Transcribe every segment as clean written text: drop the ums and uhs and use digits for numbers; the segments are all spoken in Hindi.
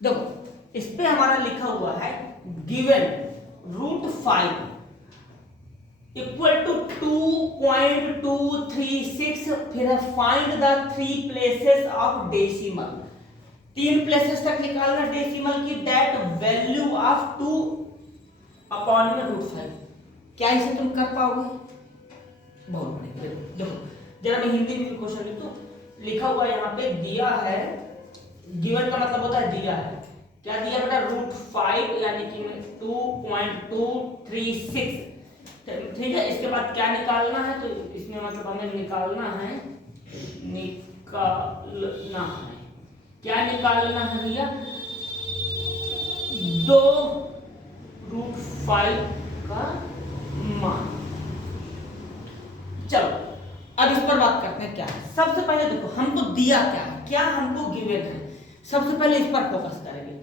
देखो इस पे हमारा लिखा हुआ है गिवन √5 इक्वल टू 2.236, फिर find the 3 places of decimal, 3 places तक निकालना डेसिमल की, दैट वैल्यू ऑफ 2/√5। क्या इसे तुम कर पाओगे? बहुत बढ़िया। देखो जरा मैं हिंदी में क्वेश्चन लिख दूं, लिखा हुआ यहाँ पे दिया है, गिवन का मतलब होता है दिया है, क्या दिया बेटा? √5 यानी कि 2.236, ठीक है। इसके बाद क्या निकालना है? तो इसमें मतलब हमें निकालना है क्या निकालना है भैया? 2√5 का मान। चलो अब इस पर बात करते हैं क्या है। सबसे पहले देखो हमको दिया क्या है, क्या हमको गिवन है, सबसे पहले इस पर फोकस करेंगे।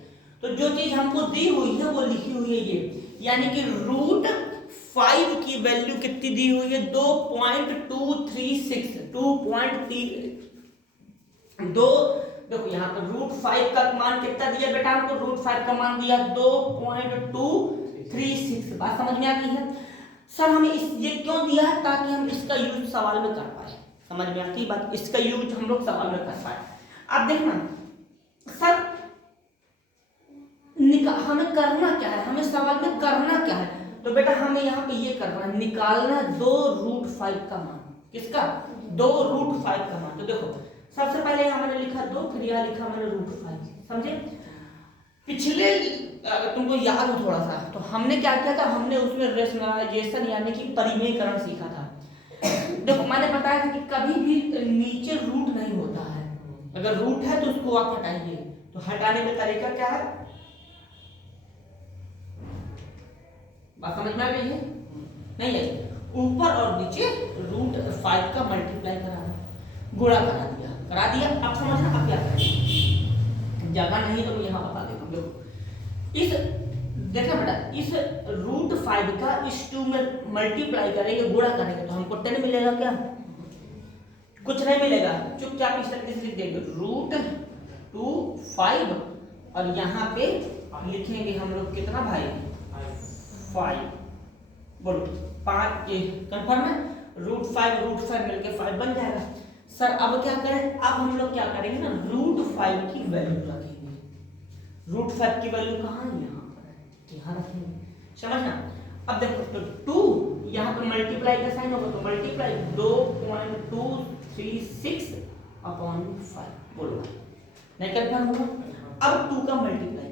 तो जो चीज हमको दी हुई है वो लिखी हुई है ये, यानी कि √5 की वैल्यू कितनी दी हुई है? 2.236, 2 देखो यहाँ पर √5 का मान कितना दिया बेटा? हमको √5 का मान दिया 2.236। बात समझ में आ गई है? सर हमें ये क्यों दिया है? ताकि हम इसका यूज सवाल में कर पाए। समझ में आती है बात? इसका यूज हम लोग सवाल में कर पाए। अब देखना सर हमें करना क्या है, हमें सवाल में करना क्या है? तो बेटा हमें यहाँ पे ये करना है, निकालना 2√5 का मान। किसका? 2√5 का मान। तो देखो सबसे पहले यहाँ मैंने लिखा 2, फिर यहाँ लिखा मैंने √5। समझे? पिछले अगर तुमको याद हो थोड़ा सा, तो हमने क्या किया था? हमने उसमें रेशनलाइजेशन यानी कि परिमेयकरण सीखा था। देखो मैंने बताया था कि कभी भी नीचे रूट नहीं होता है, अगर रूट है तो उसको आप हटाइए। तो हटाने का तरीका क्या है? बात समझ में आ गई है? नहीं है? ऊपर और नीचे √5 का मल्टीप्लाई कराना, गुणा करा दिया। अब समझना अब क्या करें, जगह नहीं तो मैं यहाँ बता देता हूँ। देखो इस देखा बेटा, इस √5 का इस 2 में मल्टीप्लाई करेंगे, गुणा करेंगे तो हमको 10 मिलेगा। क्या? कुछ नहीं मिलेगा, चुपचाप इस तरीके से लिख देंगे √5 और यहाँ पे लिखेंगे हम लोग कितना भाई? 5। बोलो 5 कंफर्म है? √5 मिलके 5 बन जाएगा। सर अब क्या करें? अब हम लोग क्या करेंगे ना, √5 की वैल्यू रखेंगे। √5 की वैल्यू कहाँ है? यहाँ पर है, यहाँ रखेंगे। समझना? अब देखो तो 2 यहाँ पर मल्टीप्लाई का साइन होगा, तो मल्टीप्लाई 2.236/5। बोलो नहीं कंफर्म होगा? अब 2 का मल्टीप्लाई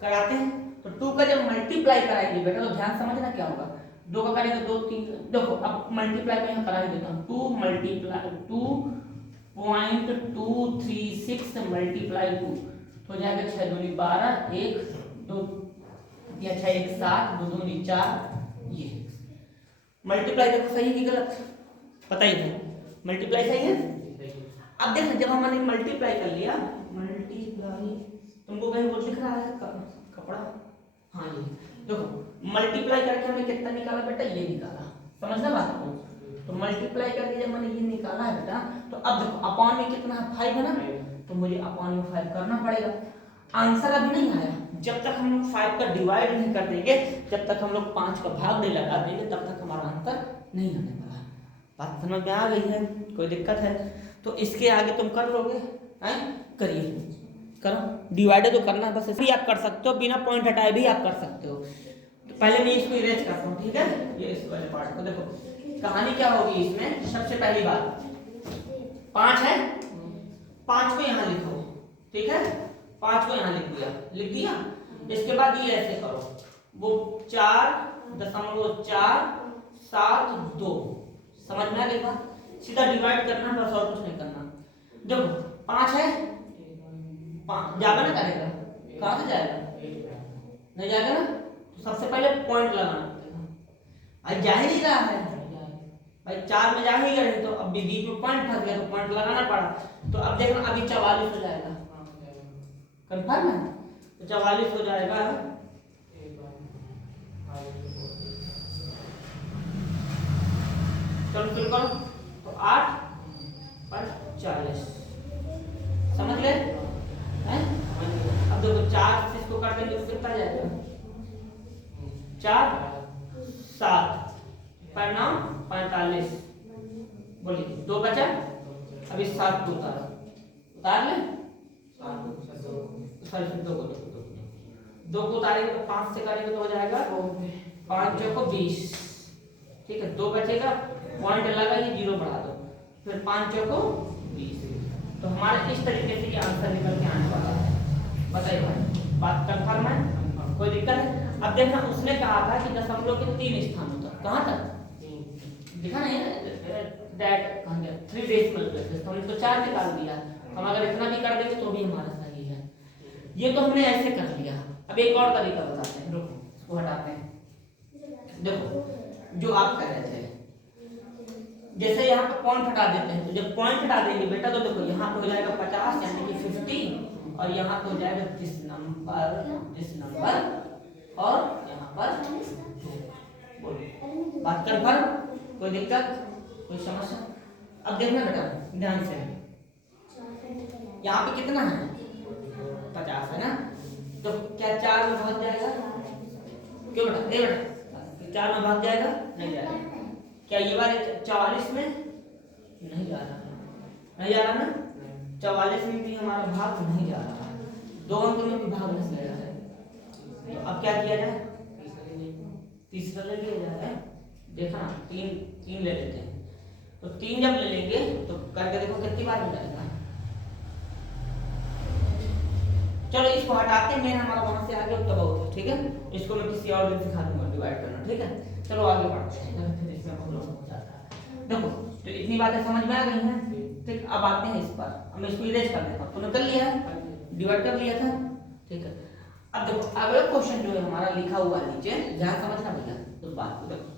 कराते हैं। तो 2 का जब मल्टीप्लाई कराएंगे बेटा तो ध्यान समझना क्या होगा, 2 का करेंगे 2 3। देखो अब मल्टीप्लाई में यहाँ करा ही देता हूँ, 2.236 मल्टीप्लाई 2 तो हो जाएगा 6 दूनी 12, 1 2 या 6 1 7, 2 दूनी 4। ये मल्टीप्लाई देखो सही कि गलत? पता ही है मल्टीप्लाई सही है। अब देखो जब हमने मल्टीप्लाई कर लिया, मल्टीप्लाई तुमको कहीं वो दिख रहा है कपड़ा? हाँ ये देखो मल्टीप्लाई करके हमने कितना निकाला बेटा? ये निकाला। समझना बात को? तो मल्टीप्लाई करके जब मैंने ये निकाला है बेटा, तो अब देखो अपॉन में कितना है? 5 है ना, तो मुझे अपॉन में 5 करना पड़ेगा। आंसर अभी नहीं आया, जब तक हम लोग 5 का डिवाइड नहीं कर देंगे, जब तक हम लोग 5 का भाग नहीं लगा देंगे, तब तक हमारा आंसर नहीं आने वाला। बात समझ में आ गई है? कोई दिक्कत है? तो इसके आगे तुम कर लोगे? करिए, करो। डिवाइड तो करना बस, ऐसे ही आप कर सकते हो, बिना पॉइंट हटाए भी आप कर सकते हो। तो पहले मैं इसको इरेज करता हूँ, ठीक है? ये इस वाले पार्ट को देखो, कहानी क्या होगी इसमें? सबसे पहली बात 5 है, 5 को यहाँ लिखो, ठीक है? 5 को यहाँ लिख दिया। इसके बाद ये ऐसे करो, वो 4.472। समझ में आ गई बात? सीधा डिवाइड करना बस, और कुछ नहीं करना। देखो 5 है, जाएगा ना, करेगा कहाँ से जाएगा? नहीं जाएगा ना, तो सबसे पहले पॉइंट लगाना पड़ेगा। भाई जा ही नहीं रहा है भाई, 4 में जा ही गए, तो अब बीच में पॉइंट फंस गया तो पॉइंट लगाना पड़ा। तो अब देखना अभी 44 हो जाएगा। कंफर्म है? तो 44 हो जाएगा। चलो फिर करो, तो 8 पर 40 समझ गए? 4 से इसको काट देंगे तो कितना जाएगा 4 7 परिणाम 45। बोलिए 2 बचा, अभी 7 को उतार ले, सॉरी 2 को उतारेंगे तो 5 से करेंगे तो हो जाएगा 5 को 20। ठीक है, 2 बचेगा, पॉइंट लगा, ये 0 बढ़ा दो, फिर 5 को 20। तो हमारे इस तरीके से ये आंसर निकल के आने वाला है। बताइए भाई, बात कंफर्म है, कोई दिक्कत है? अब देखना, उसने कहा था कि दशमलव के 3 स्थानों तक, कहाँ तक दिखा नहीं है, दैट कहाँ गया 3 डेसिमल प्लेसेस, तो हमने तो 4 निकाल दिया। हम अगर इतना भी कर देंगे तो भी हमारा सही है। ये तो हमने ऐसे कर लिया। अब एक और तरीका बताते हैं, रुको इसको हटाते हैं। देखो जो आप कह रहे थे, जैसे यहाँ पे पॉइंट हटा देते हैं, तो जब पॉइंट हटा देंगे बेटा तो देखो यहाँ पे हो जाएगा 50 यानी कि 50, और यहाँ पे हो जाएगा दिस नंबर और यहाँ पर 2। बोलो बात कंफर्म, कोई दिक्कत, कोई समस्या? अब देखना बेटा ध्यान से, यहाँ पे कितना है 50 है ना, तो क्या 4 में भाग जाएगा? क्यों बेटा, ए बेटा 4 में भाग जाएगा? नहीं जाएगा। क्या ये बार 44 में नहीं जा रहा, नहीं जा रहा ना, 44 में भी हमारा भाग नहीं जा रहा है, 2 अंक में भी भाग नहीं जा रहा है। तो अब क्या किया जाए? तीसरा ले लिया जाए। देखा 3 ले लेते हैं, तो 3 जब ले लेंगे तो करके देखो कितनी बार हो जाएगा। चलो इसको हटाते हैं, मेन हमारा वहां से आगे तो बहुत है, ठीक है, इसको मैं किसी और दिन सिखा दूंगा डिवाइड करना, ठीक है। चलो आगे बढ़ते हैं, फिर इसमें प्रॉब्लम हो जाता है। देखो तो इतनी बातें समझ में आ गई हैं, ठीक। अब आते हैं इस पर, अब मैं इसको इरेज कर देता हूं, तूने कर लिया है, डिवाइड कर लिया था, ठीक है। अब देखो अगला क्वेश्चन जो है हमारा लिखा हुआ नीचे, ध्यान समझना भैया, तो बात को देखो,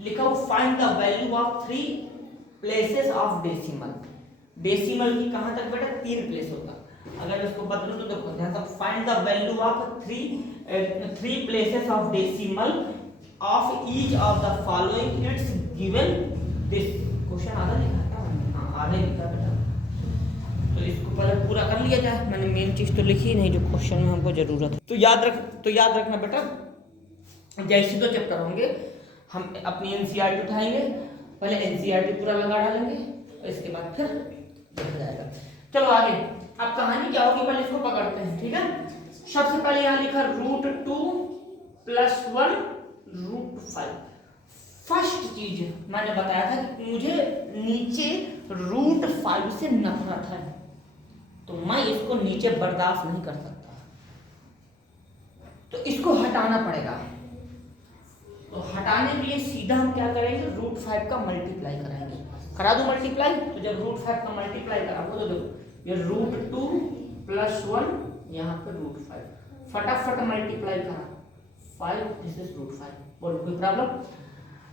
लिखा हुआ find the value of 3 places of decimal. Decimal की कहां तक बेटा? 3 प्लेस होगा। अगर इसको बदलूं तो देखो ध्यान से, find the value of 3 places of decimal of each of the following it's given this. Question आधा लिखा है, हां आधा लिखा बेटा, तो इसको पहले पूरा कर लिया जाए। मैंने मेन चीज तो लिखी नहीं जो क्वेश्चन में हमको जरूरत है, तो याद रखना बेटा, जैसे 2 चैप्टर होंगे हम अपनी एनसीईआरटी उठाएंगे, पहले एनसीईआरटी पूरा लगा डालेंगे और इसके बाद फिर देखा जाएगा। चलो आगे, अब कहानी क्या होगी पहले इसको पकड़ते हैं, ठीक है। सबसे पहले यहाँ लिखा √2 + 1 √5। फर्स्ट चीज मैंने बताया था कि मुझे नीचे √5 से नफरत है, तो मैं इसको नीचे बर्दाश्त नहीं कर सकता, तो इसको हटाना पड़ेगा। तो हटाने के लिए सीधा हम क्या करेंगे, √5 का मल्टीप्लाई कराएंगे। करा दो मल्टीप्लाई, तो जब √5 का मल्टीप्लाई कराओ तो देखो ये √2 + 1 यहाँ पे √5, फटाफट मल्टीप्लाई करा 5, दिस इज √5। बोलो कोई प्रॉब्लम?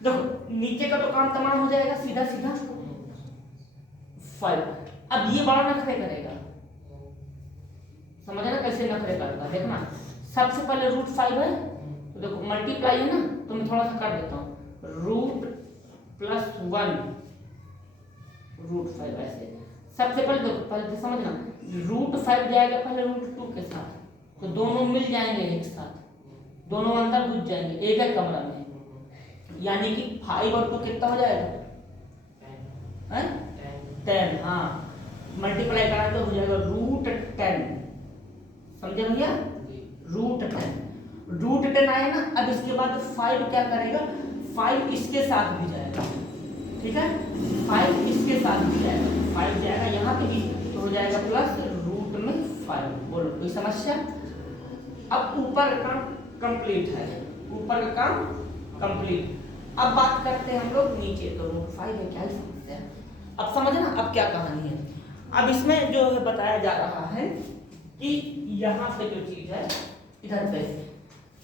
देखो नीचे का तो काम तमाम हो जाएगा, सीधा 5। अब ये बड़ा नखरे करेगा, समझ ना कैसे नखरे करेगा, देखना। सबसे पहले √5 है, तो देखो मल्टीप्लाई है ना, तो मैं थोड़ा सा कर देता हूँ, √1 √5 ऐसे। सबसे पहले देखो, पहले समझना, √5 जाएगा पहले √2 के साथ, तो दोनों मिल जाएंगे एक साथ, दोनों अंदर घुस जाएंगे एक ही कमरा में, यानी कि 5 और 2 कितना हो जाएगा? 10। हाँ मल्टीप्लाई करा तो हो जाएगा √10, समझे भैया? √10 आया ना। अब इसके बाद 5 क्या करेगा, 5 इसके साथ भी जाएगा, ठीक है, 5 इसके साथ भी जाएगा, 5 जाएगा यहाँ पे भी, तो हो जाएगा +√5। बोलो कोई समस्या? अब ऊपर का काम कंप्लीट है, ऊपर का काम कंप्लीट। अब बात करते हैं हम लोग नीचे, तो √5 है, क्या ही समस्या है? अब समझना अब क्या कहानी है। अब इसमें जो है बताया जा रहा है कि यहाँ पे जो चीज है इधर पे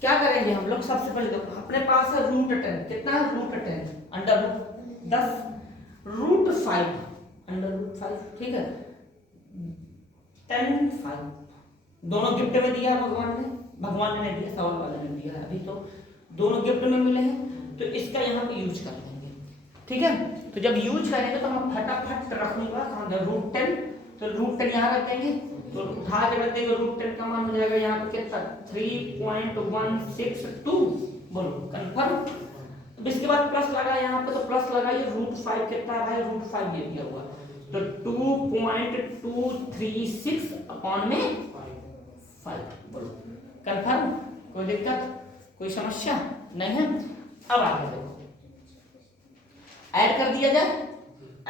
क्या करेंगे हम लोग, सबसे पहले देखो अपने पास है √10, कितना है √10 √10 √5 √5, ठीक है, 10 5 दोनों गिफ्ट में दिया भगवान ने नहीं दिया, सवाल वाले ने दिया है, अभी तो दोनों गिफ्ट में मिले हैं, तो इसका यहाँ पे यूज कर लेंगे, ठीक है। तो जब यूज करेंगे तो हम फटाफट रखूंगा √10, तो √10 यहाँ रख देंगे, तो उठा के रख देंगे, √10 का मान हो जाएगा यहाँ पे कितना 3.162। बोलो कंफर्म। अब इसके बाद प्लस लगा यहाँ पे, तो प्लस लगाइए, √5 कितना है भाई, √5 ये दिया हुआ, तो 2.236 अपॉन में 5। बोलो कंफर्म। कोई दिक्कत, कोई समस्या नहीं है। अब आगे देखो, ऐड कर दिया जाए,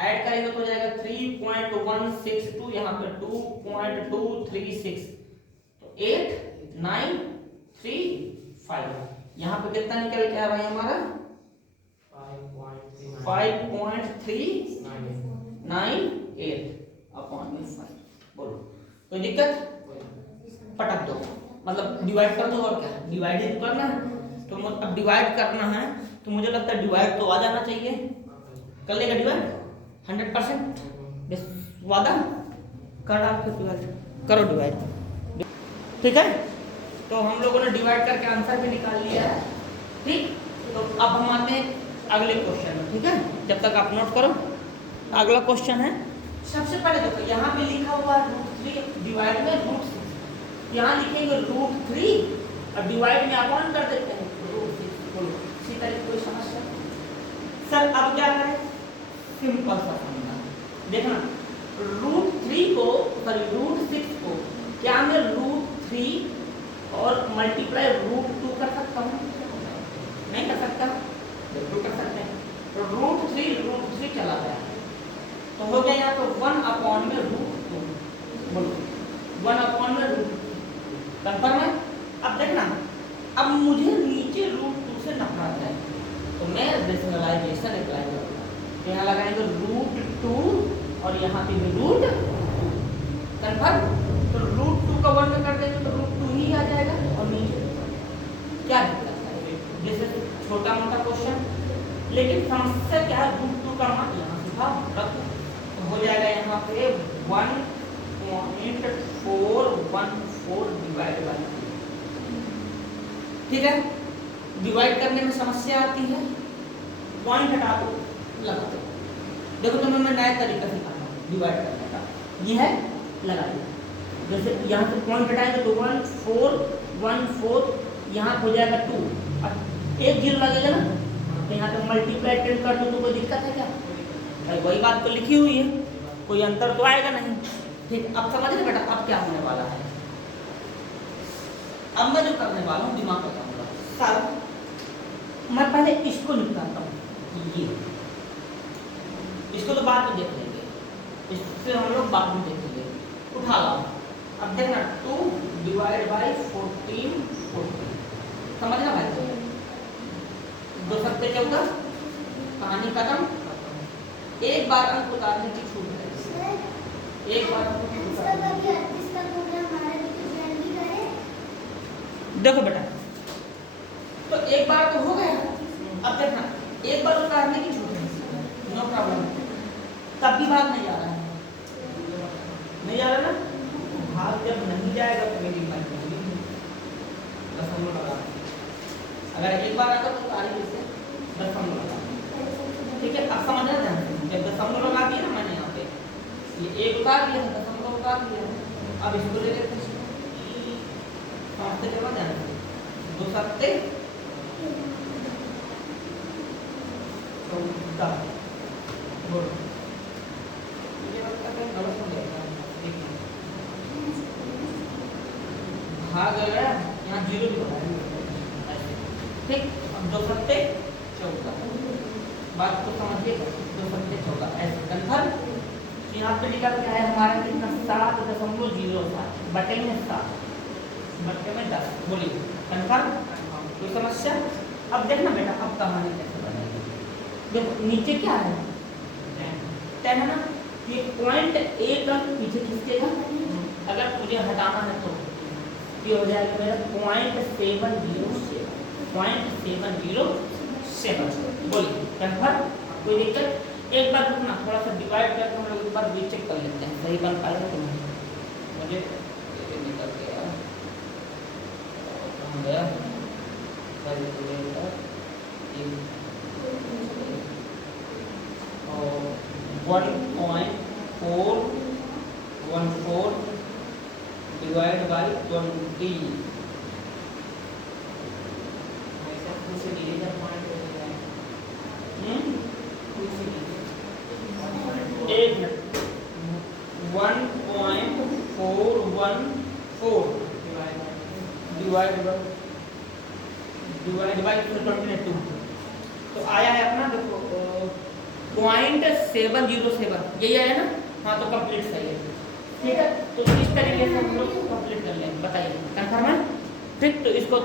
ऐड करेंगे तो हो जाएगा 3.162, यहाँ पे 2.236, तो 8935। यहाँ पे कितना निकल के आया भाई हमारा 5.398 अपॉन में 5। बोलो कोई दिक्कत, पटक दो, मतलब डिवाइड कर दो, और क्या डिवाइड करना है, तो अब डिवाइड करना है तो मुझे लगता है डिवाइड तो आ जाना चाहिए। कर लेगा डिवाइड 100%, वादा कर डाल, फिर डिवाइड करो, डिवाइड ठीक है। तो हम लोगों ने डिवाइड करके आंसर भी निकाल लिया है, ठीक। तो अब हम आते हैं अगले क्वेश्चन में, ठीक है, जब तक आप नोट करो। अगला क्वेश्चन है, सबसे पहले देखो यहाँ पे लिखा हुआ √3 डिवाइड में √6, यहाँ लिखेंगे √3 और डिवाइड में अपॉन कर देते हैं √6। इसी तरह कोई समस्या सर? अब क्या करें, सिंपल सा फॉर्मूला देखना, √3 को सॉरी √6 को क्या मैं √3 और मल्टीप्लाई √2 कर सकता हूँ? नहीं कर सकता, बिल्कुल कर सकते हैं। तो √3 चला गया, तो हो गया यहाँ तो 1 अपॉन में √2। बोलो 1 अपॉन में √2 कंफर्म है। अब देखना, अब मुझे नीचे √2 से नफरत है, तो मैं रेशनलाइजेशन अप्लाई करूँगा, यहाँ लगाएंगे √2 और यहाँ पे भी √2 कंफर्म। तो √2 का 1 में कर देंगे तो √2 ही आ जाएगा, और नीचे क्या दिक्कत है, जैसे छोटा मोटा क्वेश्चन, लेकिन समस्या क्या है, √2 का मान यहाँ से था रखो, तो हो जाएगा यहाँ पे 1.414 डिवाइड बाय, ठीक है। डिवाइड करने में समस्या आती है, पॉइंट हटा दो, लगा दो। देखो तुम्हें मैं नया तरीका सिखाता हूँ डिवाइड करने का, ये है लगा दिया, जैसे यहाँ से पॉइंट हटाएंगे तो 1414, यहाँ हो जाएगा 2, और एक 0 लगेगा ना, तो यहाँ पे मल्टीप्लाई 10 कर दो, तो कोई दिक्कत है क्या भाई? वही बात तो लिखी हुई है, कोई अंतर तो आएगा नहीं, ठीक। अब समझ रहे बेटा, अब क्या होने वाला है, अब मैं जो करने वाला हूँ दिमाग लगाऊंगा सर, मैं पहले इसको निकालता हूँ, ये इसको तो बाद में देख लेंगे, इससे हम लोग बाद में देखेंगे, उठा लाओ। अब देखना 2 डिवाइड बाय 14 समझना भाई, 2 सत्ते 14, कहानी खत्म। एक बार अंक उतारने की छूट है, एक बार देखो बेटा, तो एक बार तो हो गया, अब देखना एक बार उतारने की छूट है, नो प्रॉब्लम, तब भी भाग नहीं जा रहा है, नहीं जा रहा ना, भाग जब नहीं जाएगा तो मेरी मजबूरी है, दशमलव लगा, अगर एक बार आता तो उतारी से दशमलव लगा, ठीक है। अब समझना ध्यान से, जब दशमलव लगा दिया ना मैंने यहाँ पे, ये एक उतार दिया, दशमलव उतार दिया, अब इसको ले लेते हैं, समझते चलो ध्यान से, 2 सत्ते 14, बोलो ये लगता है गलत हो गया, भाग गया, यहाँ 0 लिखा है, ठीक। अब 2 सत्ते 14, बात को समझिएगा, 2 सत्ते 14 ऐसे कंफर्म। यहाँ पे निकल के है हमारा कितना 7.07 बटे में 7 बटे में 10, बोलिए कंफर्म, कोई समस्या? अब देखना बेटा, अब कहानी कैसे बनेगी, देखो नीचे क्या है 10 है ना, ये पॉइंट एक अंक पीछे खींचेगा, अगर मुझे हटाना है तो ये हो जाएगा मेरा 0.707, बोलिए कंफर्म, कोई दिक्कत? एक बार रुकना, थोड़ा सा डिवाइड करके हम लोग एक बार रीचेक कर लेते हैं, सही बन पाएगा तो नहीं, मुझे निकल गया कैलकुलेटर 1.414 डी उसे डिवीजन पॉइंट हो जाएगा। एक मिनट 1.414 डिवाइड बाई 22 तो आया है अपना देखो 0.707 यही आया ना। हाँ तो कंप्लीट सही है ठीक है। तो इस तरीके से हम लोग कंप्लीट कर लेंगे। बताइए कंफर्म है ठीक। तो इसको